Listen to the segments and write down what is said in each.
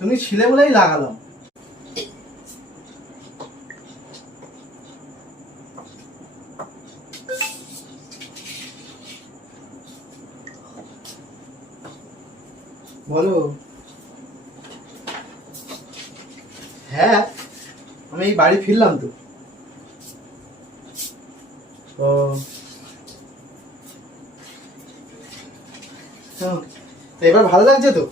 তুমি ছিলে বলেই লাগালাম। বলো। হ্যাঁ, আমি এই বাড়ি ফিরলাম তো। তো এবার ভালো লাগছে তো?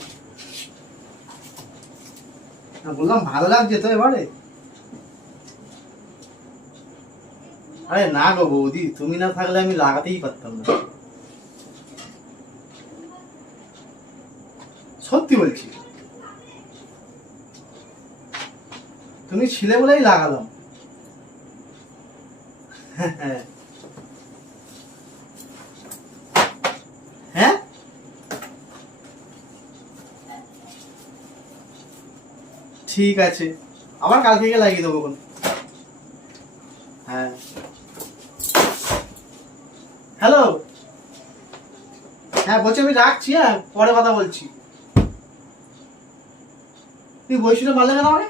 বললাম ভালো লাগছে তো এবারে? আরে না গো বৌদি, তুমি না থাকলে আমি লাগাতেই পারতাম না, সত্যি বলছি। তুমি ছিলে বলেই লাগালাম। হ্যাঁ, ঠিক আছে, আবার কালকে গিয়ে লাগিয়ে দেবো কোন। হ্যাঁ, হ্যালো। হ্যাঁ বলছি, আমি রাখছি, হ্যাঁ পরে কথা বলছি। তুই বৈশুটা মারলে কেন আমাকে?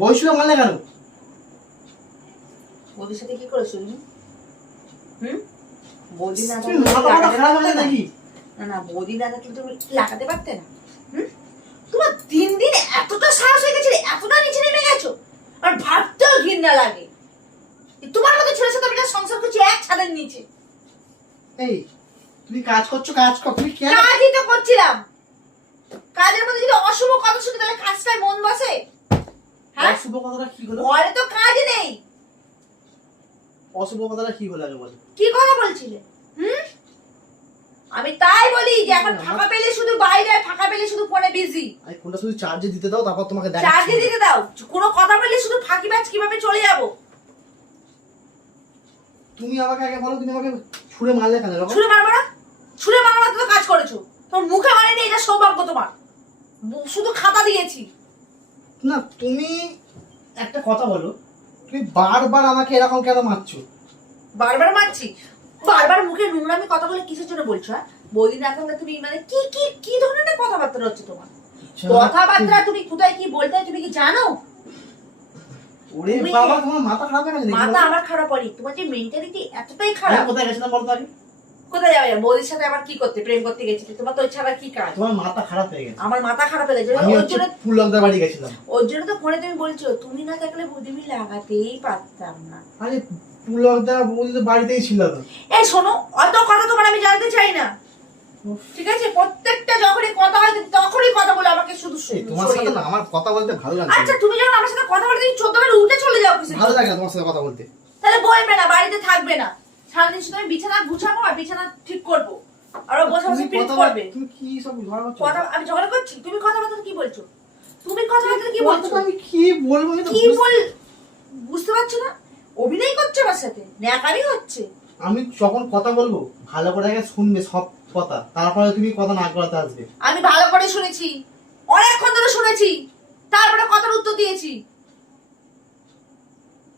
বৈশুটা মারলে কেন? বৌদির সাথে কি করেছো তুমি? বৌদি না নাকি? না না, বৌদি না থাকলে তুমি লাগাতে পারতে না। তোমার দিন দিন এতটা সাহস হয়ে গেছে, এতটা নিচে নেমে গেছো, আর ভাবতেও ঘৃণা লাগে। তোমার মতো ছেলের সাথে আমি সংসার করছি এক ছাদের নিচে। এই তুমি কাজ করছো, কাজ কর। তুমি কেন? কাজই তো করছিলাম। কাজের মধ্যে যদি অশুভ কথা শুনে তাহলে কাজটায় মন বসে? হ্যাঁ, অশুভ কথাটা কি হলো? ঘরে তো কাজ নেই। অশুভ কথাটা কি হলো আগে বলো। কি কথা বলছিলে? আমি তাই বলি যে এখন ফাঁকা পেলে শুধু বাইরে, ফাঁকা পেলে শুধু ফোনে বিজি। আই ফোনটা শুধু চার্জে দিতে দাও, তারপর তোমাকে দেখাচ্ছি। চার্জে দিতে দাও। কোনো কথা বললে শুধু ফাঁকিবাজ কিভাবে চলে যাব। তুমি আমাকে আগে বলো, তুমি আমাকে ছুঁড়ে মারলে কেন? ছুঁড়ে মারবো না? ছুঁড়ে মারার মতো তো কাজ করেছো। তোমার মুখে মারিনি, এটা সৌভাগ্য তোমার। শুধু খাতা দিয়েছি। না, তুমি একটা কথা বলো, তুমি বারবার আমাকে এরকম কেন মারছো? বারবার মারছি? বারবার মুখে নোংরামি কথা বলে কিসের জন্য বলছো? হ্যাঁ, বৌদি না থাকলে তুমি মানে কি কি কি ধরনের কথাবার্তা হচ্ছে তোমার? কথাবার্তা তুমি কোথায় কি বলতে হয় তুমি কি জানো? ওরে বাবা, তোমার মাথা খারাপ হয়ে গেছে? মাথা আমার খারাপ হয়নি, তোমার যে মেন্টালিটি এতটাই খারাপ। কোথায় গেছিলাম বলতো আগে? কোথায় যাবে? বৌদির সাথে আবার কি করতে, প্রেম করতে গেছিলে? তোমার তো ছাড়া কি কাজ? তোমার মাথা খারাপ হয়ে গেছে। আমার মাথা খারাপ হয়ে গেছে। আমি ওর জন্য ফুললকদার বাড়ি গেছিলাম। ওর জন্য তো ফোনে তুমি বলছো তুমি না থাকলে বৌদি আমি লাগাতেই পারতাম না। আরে ফুললকদা বৌদি তো বাড়িতেই ছিল না। এই শোনো, অত কথা তোমার আমি জানতে চাই না, ঠিক আছে? প্রত্যেকটা যখনই কথা হয় তখনই কথা বলে আমাকে শুধু তোমার সাথে না আমার কথা বলতে ভালো লাগে। আচ্ছা, তুমি যখন আমার সাথে কথা বলতে 14 বার উঠে চলে যাও কিছু ভালো লাগে না তোমার সাথে কথা বলতে। তাহলে বলবে না, বাড়িতে থাকবে না। সারাদিন শুধু আমি বিছানা গুছাবো আর বিছানা ঠিক করবো, আর ও বসে বসে পিট করবে। তুমি কি সব ঝগড়া করছো? কথা আমি ঝগড়া করছি? তুমি কথাবার্তা কি বলছো? তুমি কথাবার্তা কি বলছো? আমি কি বলবো? কি বল বুঝতে পারছো না? অভিনয় করছো আমার সাথে, ন্যাকামি হচ্ছে। আমি যখন কথা বলবো ভালো করে আগে শুনবে সব কথা, তারপরে তুমি কথা না করাতে আসবে। আমি ভালো করে শুনেছি, অনেকক্ষণ ধরে শুনেছি, তারপরে কথার উত্তর দিয়েছি।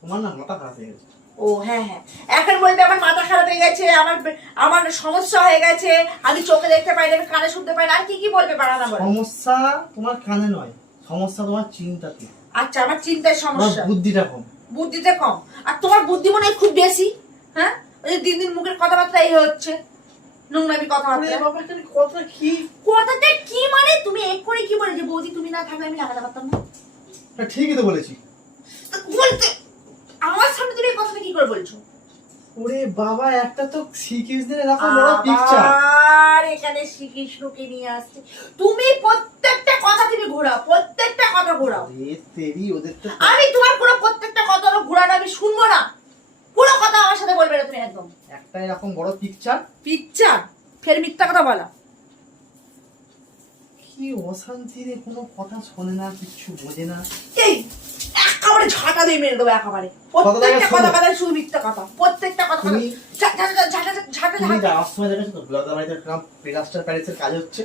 তোমার না মাথা খারাপ হয়ে গেছে। ও হ্যাঁ হ্যাঁ, এখন বলবে আমার মাথা খারাপ হয়ে গেছে, আমার সমস্যা হয়ে গেছে, আমি চোখে দেখতে পাই না, আমি কানে শুনতে পাই না, আর কি কি বলবে বাড়ানা বলে। সমস্যা তোমার কানে নয়, সমস্যা তোমার চিন্তাতে। আচ্ছা, আমার চিন্তায় সমস্যা, বুদ্ধিটা কম। বুদ্ধিতে কম, আর তোমার বুদ্ধি মনে হয় খুব বেশি। হ্যাঁ, ওই যে দিন দিন মুখের কথাবার্তা এই হচ্ছে, নোংরামি কথাবার্তা। কথাটা কি? কথাটা কি মানে? তুমি এক্ষুনি কি বলে যে বৌদি তুমি না থাকলে আমি লাগাতে পারতাম না? ঠিকই তো বলেছি। বলতে আমার সামনে তুমি এই কথাটা কি করে বলছো? ওরে বাবা, একটা তো শ্রীকৃষ্ণের এরকম বড় পিকচার, আর এখানে শ্রীকৃষ্ণকে নিয়ে আসছে। তুমি প্রত্যেকটা কথা তুমি ঘোরাও, প্রত্যেকটা কথা ঘোরাও। ওদের তো আমি তোমার পুরো প্রত্যেকটা কথা ঘোরানো আমি শুনবো না। পুরো কথা আমার সাথে বলবে না তুমি একদম। একটা এরকম বড় পিকচার, পিকচার ফের মিথ্যা কথা বলা। কি অশান্তি রে, কোনো কথা শোনে না, কিছু বোঝে না। এই একেবারে ঝাঁটা দিয়ে মেরে দেবো একেবারে। প্রত্যেকটা কথা কথা শুধু মিথ্যা কথা, প্রত্যেকটা কথা তুমি যাওয়ার সময় দেখেছো তো ব্লগার বাড়িতে প্লাস্টার প্যারিসের কাজ হচ্ছে,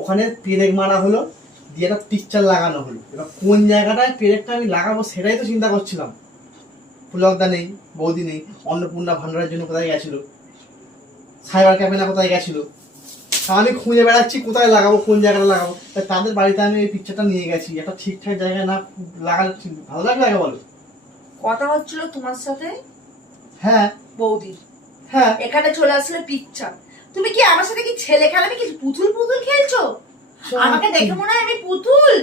ওখানে পেরেক মারা হলো, দিয়ে একটা পিকচার লাগানো হলো। এবার কোন জায়গাটায় পেরেকটা আমি লাগাবো সেটাই তো চিন্তা করছিলাম। ফুলকদা নেই, বৌদি নেই, অন্নপূর্ণা ভান্ডারের জন্য কোথায় গেছিল, সাইবার ক্যাফে না কোথায় গেছিল, আমি খুঁজে বেড়াচ্ছি কোথায় লাগাবো, কোন জায়গাটা লাগাবো। তা তাদের বাড়িতে আমি এই পিকচারটা নিয়ে গেছি, একটা ঠিকঠাক জায়গায় না লাগালে ভালো লাগবে আগে বলো? কথা হচ্ছিল তোমার সাথে হ্যাঁ বৌদি, হ্যাঁ। এখানে চলে আসলে পিকচার। তুমি কি আমার সাথে কি ছেলে খেলাবে, কি পুতুল পুতুল খেলছো? আমাকে দেখে মনে হয় আমি পুতুল?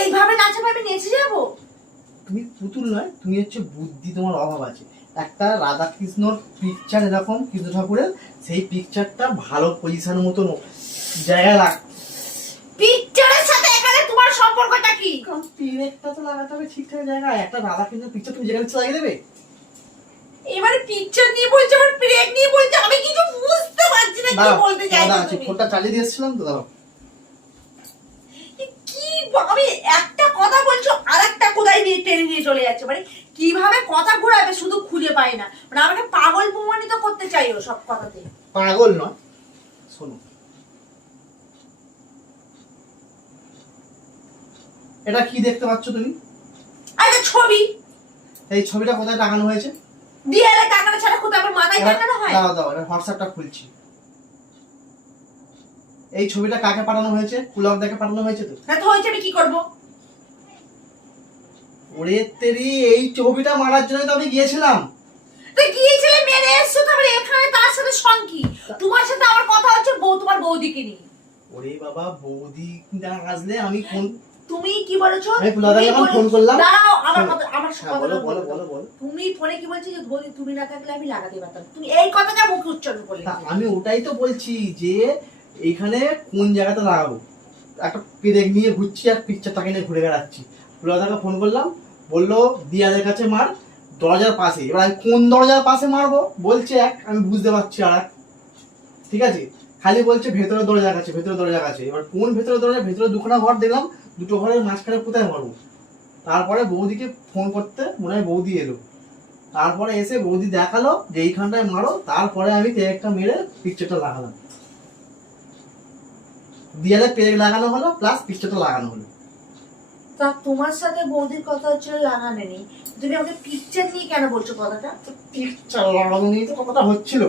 এইভাবে নাচে ভাবে নেচে যাবো? তুমি পুতুল নয়, তুমি হচ্ছে বুদ্ধি, তোমার অভাব আছে। একটা রাধা কৃষ্ণর পিকচার এরকম কৃষ্ণ ঠাকুরের, সেই পিকচারটা ভালো পজিশন মতন জায়গায় লাগ। পিকচারের সাথে এখানে তোমার সম্পর্কটা কি? কারণ পেরেকটা তো লাগাতে হবে ঠিকঠাক জায়গায়। একটা রাধা কৃষ্ণের পিকচার তুমি যেখানে লাগিয়ে দেবে। এবারে পিকচার নিয়ে বলছে, আবার ব্রেক নিয়ে বলছে, আমি কিছু বুঝতে পারছি না কি বলতে চাইছো তুমি। ফোনটা চালিয়ে দিয়েছিলাম তো, দাঁড়াও। কি আমি একটা কথা বলছো আর একটা কোথায় নিয়ে টেনে নিয়ে চলে যাচ্ছে, মানে কিভাবে কথা ঘোরাবে শুধু খুঁজে পাই না। মানে আমাকে পাগল প্রমাণিত করতে চাইও সব কথাতে। পাগল নয়, শোনো, এটা কি দেখতে পাচ্ছ তুমি? আরে ছবি। এই ছবিটা কোথায় টাঙানো হয়েছে? দিয়ালে টাকাটা ছাড়া কোথায় আমার মাথায় টাকানো হয়? দাও দাও, এটা হোয়াটসঅ্যাপটা খুলছি। এই ছবিটা কাকে পাঠানো হয়েছে? কুলক দেখে পাঠানো হয়েছে তো? হ্যাঁ তো হয়েছে, আমি কি করব? ওরে তেরি, এই ছবিটা মারার জন্য তো আমি গিয়েছিলাম। তো গিয়েছিলে, মেরে এসছো, তারপরে এখানে তার সাথে সংকি। তোমার সাথে আমার কথা হচ্ছে তোমার বৌদিকে নিয়ে। ওরে বাবা, বৌদি না আসলে আমি ফোন। তুমি কি বলেছো? আমি কুলদাকে ফোন করলাম। দাঁড়াও, আমার কথা, আমার হ্যাঁ, বলো বলো বলো বলো। তুমি ফোনে কি বলছি যে বৌদি তুমি না থাকলে আমি লাগাতে পারতাম, তুমি এই কথাটা মুখে উচ্চারণ করলে। আমি ওটাই তো বলছি যে এইখানে কোন জায়গাতে লাগাবো। একটা পেরেক নিয়ে ঘুরছি আর পিকচারটাকে নিয়ে ঘুরে বেড়াচ্ছি। কুলদাকে ফোন করলাম, বললো দিয়াদের কাছে মার, দরজার পাশে। এবার আমি কোন দরজার পাশে মারবো বলছে এক, আমি বুঝতে পারছি আর এক। ঠিক আছে, খালি বলছে ভেতরে দরজা কাছে, ভেতরে দরজা কাছে। এবার কোন ভেতরে দরজা? ভেতরে দুখানা ঘর দেখলাম, দুটো ঘরের মাঝখানে কোথায় মারবো? তারপরে বৌদিকে ফোন করতে মনে হয় বৌদি এলো। তারপরে এসে বৌদি দেখালো যে এইখানটায় মারো। তারপরে আমি পেরেকটা মেরে পিকচারটা লাগালাম। দিয়ালে পেরেক লাগানো হলো, প্লাস পিকচারটা লাগানো হলো। তা তোমার সাথে বৌদির কথা হচ্ছিল লাগানো নেই, তুমি আমাকে পিকচার নিয়ে কেন বলছো কথাটা? পিকচার লাগানো নিয়ে তো কথাটা হচ্ছিল।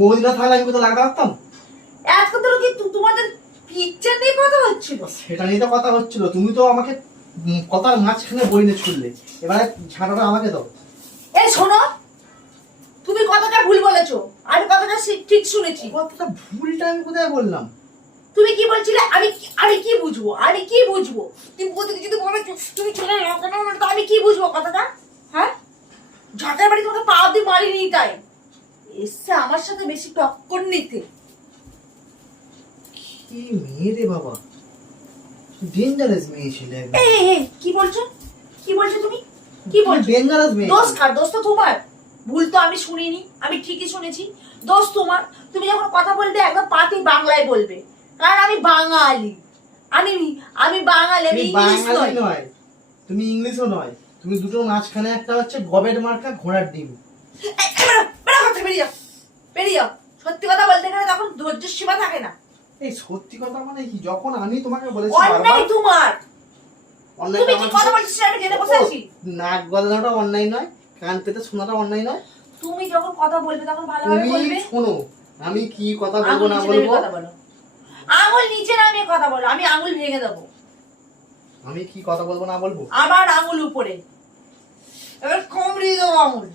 বৌদি না থাকলে আমি কোথাও লাগাতে পারতাম? এত ধরো কি তোমাদের পিকচার নিয়ে কথা হচ্ছিল? সেটা নিয়ে তো কথা হচ্ছিল। তুমি তো আমাকে কথার মাঝখানে বইনে ছুড়লে। এবারে ঝাঁটাটা আমাকে দাও। এই শোনো, তুমি কথাটা ভুল বলেছো, আমি কথাটা ঠিক শুনেছি। কথাটা ভুলটা আমি কোথায় বললাম? তুমি কি বলছিলে? আমি কি বুঝবো? আমি কি বুঝবো? তুমি বলতে যদি বলে তুমি চলে যাও কেন, তো আমি কি বুঝবো কথাটা? হ্যাঁ, ঝাঁটার বাড়ি তোমাকে পা দিয়ে মারিনি, তাই এসছে আমার সাথে বেশি টক্কর নিতে। কি মেয়ে রে বাবা, ডেঞ্জারাস মেয়ে ছিল একদম। এই কি বলছো? কি বলছো তুমি? কি বলছো? ডেঞ্জারাস মেয়ে। দোষ কার? দোষ তো তোমার। ভুল তো আমি শুনিনি, আমি ঠিকই শুনেছি। দোষ তোমার। তুমি যখন কথা বলবে একদম পাতি বাংলায় বলবে, কারণ আমি বাঙালি। আমি বাঙালি, আমি ইংলিশ বাঙালি নই। নয়, তুমি ইংলিশও নয়, তুমি দুটোর মাঝখানে একটা হচ্ছে গবেট মার্কা ঘোড়ার ডিম। বেরিয়ে যাও। সত্যি কথা বলতে গেলে তখন ধৈর্যের সীমা থাকে না। এই সত্যি কথা মানে কি? যখন আমি তোমাকে বলেছি অন্যায় তোমার। অন্যায়, তুমি কি কথা বলছিস আমি জেনে বসে আছি। নাক গলানোটা অন্যায় নয়, কান পেতে শোনাটা অন্যায় নয়। তুমি যখন কথা বলবে তখন ভালোভাবে তুমি বলবে। শোনো, আমি কি কথা বলবো না বলবো। আঙুল নিচে নামিয়ে কথা বলো, আমি আঙুল ভেঙে দেবো। আমি কি কথা বলবো না বলবো। আবার আঙুল উপরে, এবার কামড়িয়ে দেবো আঙুল।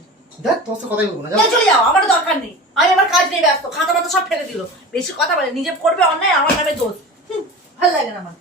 দেখ তোর সাথে কথাই বলবো না। চলে যাও, আমার দরকার নেই। আমি আমার কাজ নিয়ে ব্যস্ত। খাতা পাতা সব ফেলে দিল। বেশি কথা বলে নিজে করবে অন্যায়, আমার নামে দোষ। ভালো লাগে না আমার।